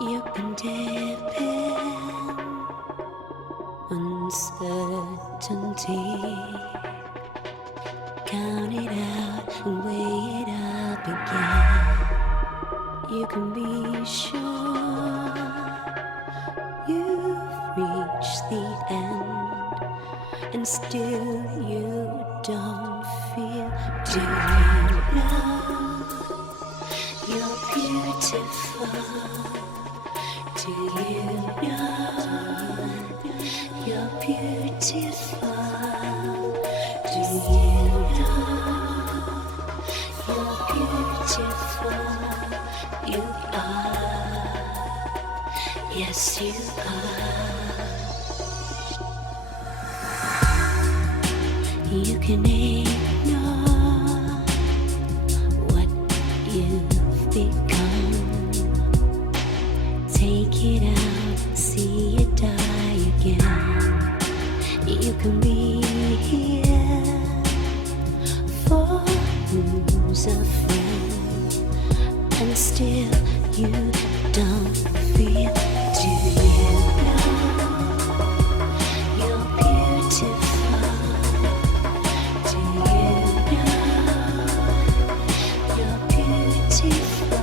You've been dipping uncertainty. Count it out and weigh it up again. You can be sure you've reached the end, and still you don't feel. Do you know you're beautiful? Do you know you're beautiful? Do you know you're beautiful? You are, yes you are. You can ignore what you've become. Take it out, see it die again. You can be here for who's a friend, and still you don't feel. Do you know you're beautiful? Do you know you're beautiful?